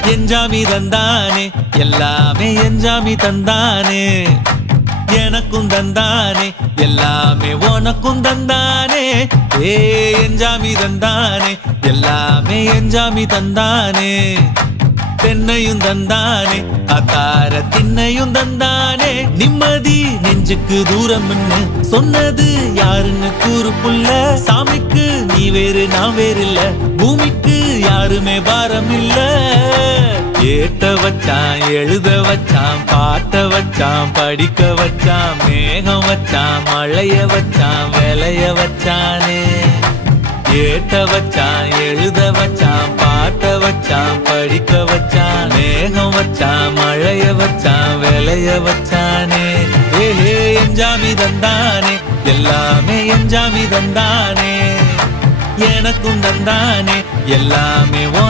எஞ்சாமி தந்தானே எல்லாமே எஞ்சாமி தந்தானே எனக்கும் தந்தானே எல்லாமே உனக்கும் தந்தானே ஏ எஞ்சாமி தந்தானே எல்லாமே எஞ்சாமி தந்தானே தென்னையும் தந்தானே அத்தார திண்ணையும் தந்தானே நிம்மதி நெஞ்சுக்கு தூரம் சொன்னது யாருன்னு கூறு புள்ள சாமிக்கு நீ வேறு நான் வேறு இல்ல பூமிக்கு யாருமே பாரம் இல்ல ஏட்ட வச்சான் எழுத வச்சான் பாட்ட வச்சான் படிக்க வச்சான் மேகம் வச்சான் மழைய வச்சான் விளைய வச்சானே ஏட்ட வச்சான் எழுத வச்சான் பாட்ட வச்சான் படிக்க வச்சான் மேகம் வச்சான் மழைய வச்சான் விளைய வச்சானே ஏஹே எஞ்சாமி தந்தானே எல்லாமே எஞ்சாமி தந்தானே எனக்கும் தந்தானே எல்லாமே